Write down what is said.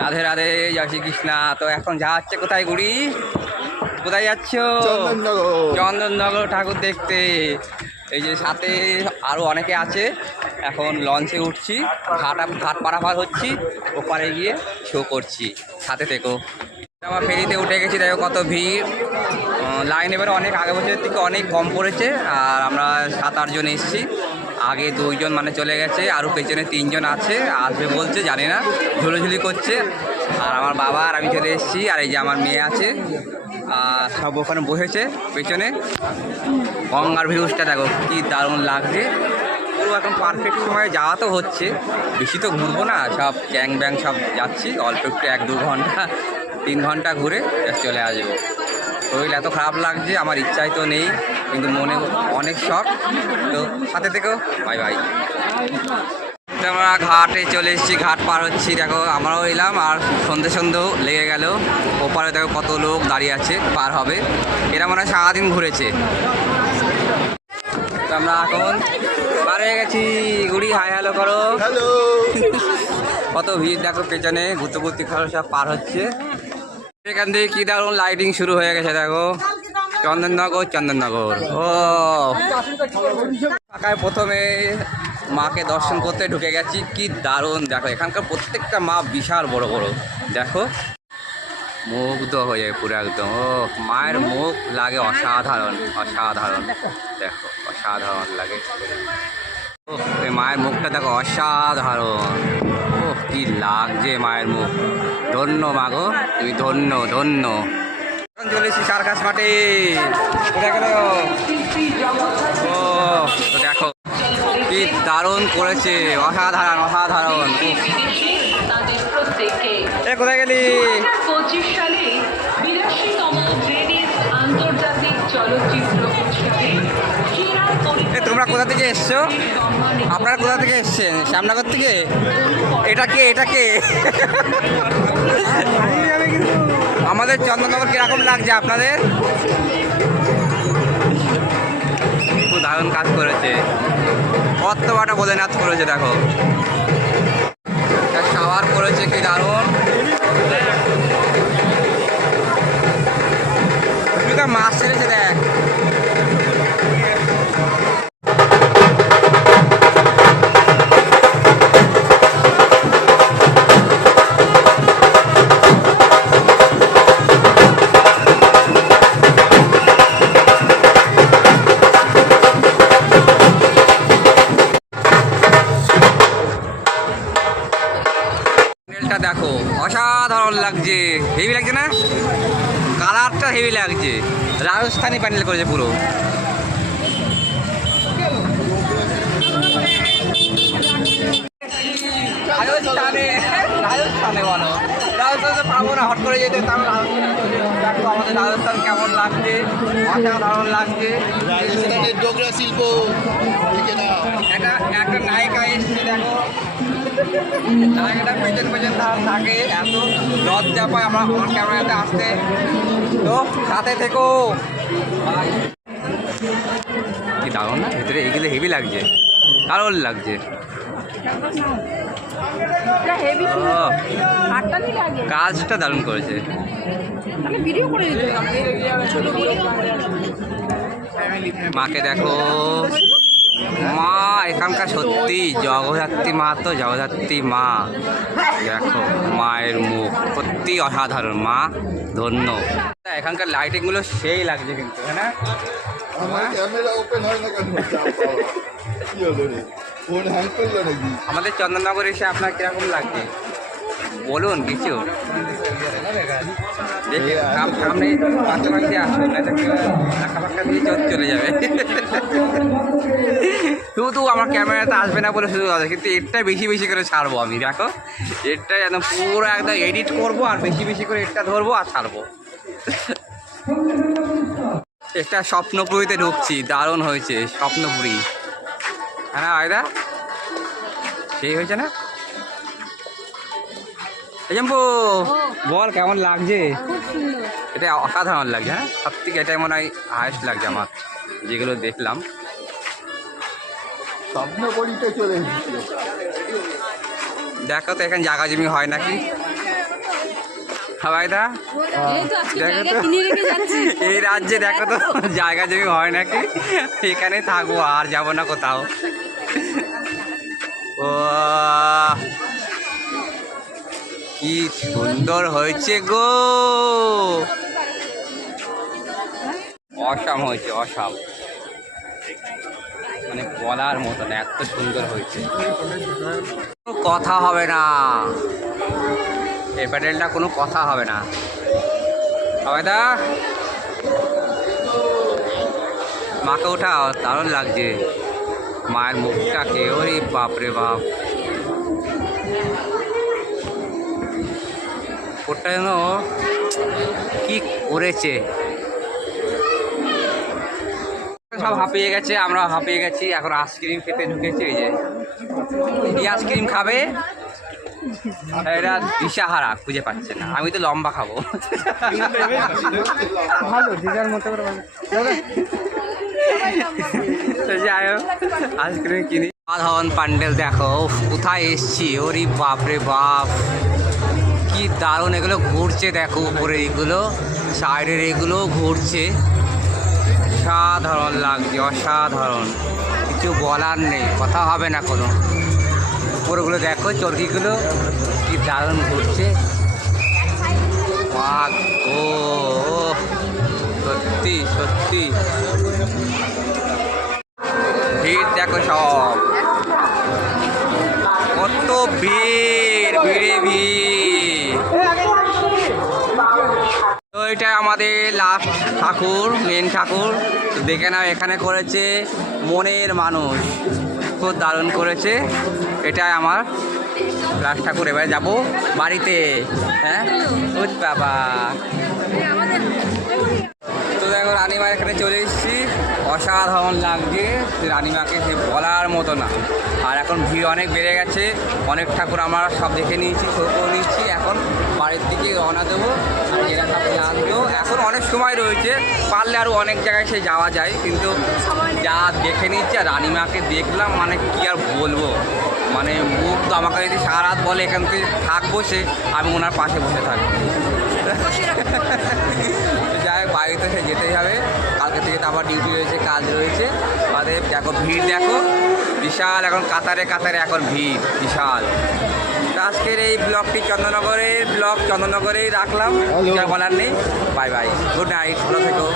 রাধে রাধে জয় শ্রীকৃষ্ণা। তো এখন যাচ্ছে কোথায় ঘুরি কোথায় যাচ্ছ? চন্দননগর। চন্দননগর ঠাকুর দেখতে। এই যে সাথে আরও অনেকে আছে। এখন লঞ্চে উঠছি ঘাট ঘাট পারাপার হচ্ছি ওপারে গিয়ে শো করছি। সাথে থেকো। আমার ফেরিতে উঠে গেছি দেখো কত ভিড়। লাইন এবারে অনেক আগে বছরের থেকে অনেক কম পড়েছে আর আমরা সাত আটজন এসেছি। আগে দুইজন মানে চলে গেছে আরও পেছনে তিনজন আছে, আসবে বলছে, জানি না, ঝুলোঝুলি করছে। আর আমার বাবা আর আমি চলে এসেছি, আর এই যে আমার মেয়ে আছে, আর সব ওখানে বসেছে পেছনে। গঙ্গার ভিউজটা দেখো, কি দারুণ লাগছে। পুরো এখন পারফেক্ট সময়ে যাওয়া তো হচ্ছে, বেশি তো ঘুরবো না, সব ক্যাং ব্যাং সব যাচ্ছি, অল্প একটু এক দু ঘণ্টা, তিন ঘণ্টা ঘুরে চলে আসব। শরীর এত খারাপ লাগছে, আমার ইচ্ছাই তো নেই। কিন্তু মনে অনেক শখ। তো সাথে থেকেও বাই বাই। আমরা ঘাটে চলে এসেছি ঘাট পার হচ্ছি। দেখো আমরাও এলাম আর সন্ধে সন্ধেও লেগে গেল। ওপারে দেখো কত লোক দাঁড়িয়ে আছে পার হবে। এরা মনে হয় সারাদিন ঘুরেছে। তো আমরা এখন পার হয়ে গেছি। গুড়ি হাই হ্যালো করো। হ্যালো। কত ভিড় দেখো পেছনে ঘুরতে ঘুরতে খরচ সব পার হচ্ছে। এখান থেকে কি দারুণ লাইটিং শুরু হয়ে গেছে দেখো। চন্দননগর চন্দননগর। ও। ঢাকায় প্রথমে মাকে দর্শন করতে ঢুকে গেছি। কি দারুণ। দেখো, এখানকার প্রত্যেকটা মা বিশাল বড় বড়। দেখো, মুগ্ধ হয়ে যায় পুরো একদম। ও, মায়ের মুখ লাগে অসাধারণ অসাধারণ। দেখো, অসাধারণ লাগে। ও মায়ের মুখটা দেখো অসাধারণ। ও, কি লাগছে মায়ের মুখ। ধন্য মা গো, তুমি ধন্য ধন্য। চলে এসেছি সার্কাস মাঠে। তো দেখো কি দারুণ করেছে। অসাধারণ অসাধারণ। এ, কোথায় গেলি? পঁচিশ তোমরা কোথা থেকে এসছো? আপনারা কোথা থেকে এসছেন? শ্যামনগর থেকে? এটা কে? এটা কে? আমাদের চন্দননগর কীরকম লাগছে আপনাদের? খুব দারুণ কাজ করেছে। কত বাটা বলে নাচ করেছে দেখো। দেখো অসাধারণ লাগছে। হেভি লাগছে না? কালারটা হেভি লাগছে। রাজস্থানি প্যান্ডেল করেছে পুরো। রাজস্থানে রাজস্থানে বলো। রাজস্থানে পাবো না হট করে যেতে। দেখো আমাদের রাজস্থান কেমন লাগছে অসাধারণ লাগছে। রাজস্থানের ডোগরা শিল্প একটা নায়িকা এসছে দেখো নায়িকাটা পেছন পেছন থাকে এত লজ্জা পায় আমার আমার ক্যামেরাতে আসতে তো সাথে থেকো কি দারুণ না ভেতরে এগুলো হেভি লাগছে। দারুণ লাগছে। কাজটা দারুণ করেছে মাকে দেখো। মা এখানকার সত্যি জগদ্ধাত্রী মা তো জগদ্ধাত্রী মা। দেখো মায়ের মুখ সত্যি অসাধারণ মা ধন্য। এখানকার লাইটিংগুলো সেই লাগছে কিন্তু হ্যাঁ হয়? আমাদের চন্দননগর এসে আপনার কীরকম লাগছে? বলুন কিছু। সামনে আসুন না দিয়ে চলে যাবে। শুধু আমার ক্যামেরাতে আসবে না বলে শুধু আছে কিন্তু এরটা বেশি বেশি করে ছাড়বো আমি দেখো। এরটা একদম পুরো একদম এডিট করব আর বেশি বেশি করে এটা ধরবো আর ছাড়বো। একটা স্বপ্নপুরীতে ঢুকছি দারুণ হয়েছে স্বপ্নপুরী। হ্যাঁ আয়দা? সেই হয়েছে না? এই জাম্পু বল কেমন লাগছে? এটা অসাধারণ লাগছে হ্যাঁ? সব থেকে এটাই মনে হয় হায়েস্ট লাগছে আমার। যেগুলো দেখলাম। চলে দেখো তো এখানে জায়গা জমি হয় নাকি? দেখো তো। এই রাজ্যে দেখো তো জায়গা জমি হয় নাকি? এখানে থাকব আর যাব না কোথাও। ও কি সুন্দর হয়েছে গো। অসাম হয়েছে, অসাম। মানে বলার মতন, এত সুন্দর হয়েছে। কথা হবে না। এই প্যাডেলটা কোনো কথা হবে না। হবে দা মাকে ওঠাও দারুণ লাগছে। মায়ের মুখটাকে ওরে বাপরে বাপ। ওটা যেন কি করেছে। সব হাঁপিয়ে গেছে আমরা হাঁপিয়ে গেছি এখন আইসক্রিম খেতে ঢুকেছি এই যে কি আইসক্রিম খাবে? এরা দিশাহারা খুঁজে পাচ্ছে না আমি তো লম্বা খাব। তো যাই হোক আইসক্রিম কিনি। সাধারণ প্যান্ডেল দেখো কোথায় এসছি? ওরে বাপরে বাপ। কি দারুণ এগুলো ঘুরছে দেখো উপরে এগুলো সাইডের এগুলো ঘুরছে। সাধারণ লাগছে অসাধারণ। কিছু বলার নেই কথা হবে না কোনো। উপরগুলো দেখো চর্কিগুলো কি দারুণ ঘুরছে। ও, সত্যি সত্যি। ভিড় দেখো সব। এটা আমাদের লাস্ট ঠাকুর মেন ঠাকুর। দেখে নাও এখানে করেছে, মনের মানুষ। খুব দারুণ করেছে। এটাই আমার লাস্ট ঠাকুর। এবার যাব বাড়িতে। হ্যাঁ? বাবা। তো দেখো, রানিমার এখানে চলে এসেছি। অসাধারণ লাগছে রানিমাকে সে বলার মতো না। আর এখন ভিড় অনেক বেড়ে গেছে। অনেক ঠাকুর আমরা সব দেখে নিয়েছি শো করে নিচ্ছি। এখন বাড়ির দিকে রওনা দেবো। এরা সব জানবেও এখন অনেক সময় রয়েছে। পারলে আরও অনেক জায়গায় সে যাওয়া যায়। কিন্তু যা দেখে নিচ্ছে আর রানিমাকে দেখলাম মানে কি আর বলব? মানে মুখ তো আমাকে যদি সারা রাত বলে এখান থেকে থাকব সে আমি ওনার পাশে বসে থাকব। যাই হোক, বাড়িতে সে যেতে হবে। কালকে থেকে তো আবার ডিউটি রয়েছে কাজ রয়েছে। আমাদের দেখো ভিড় দেখো। বিশাল এখন কাতারে কাতারে এখন ভিড় বিশাল। আজকের এই ব্লগটি চন্দননগরের ব্লগ চন্দননগরেই রাখলাম. বলার নেই। বাই বাই গুড নাইট ভালো থেকো।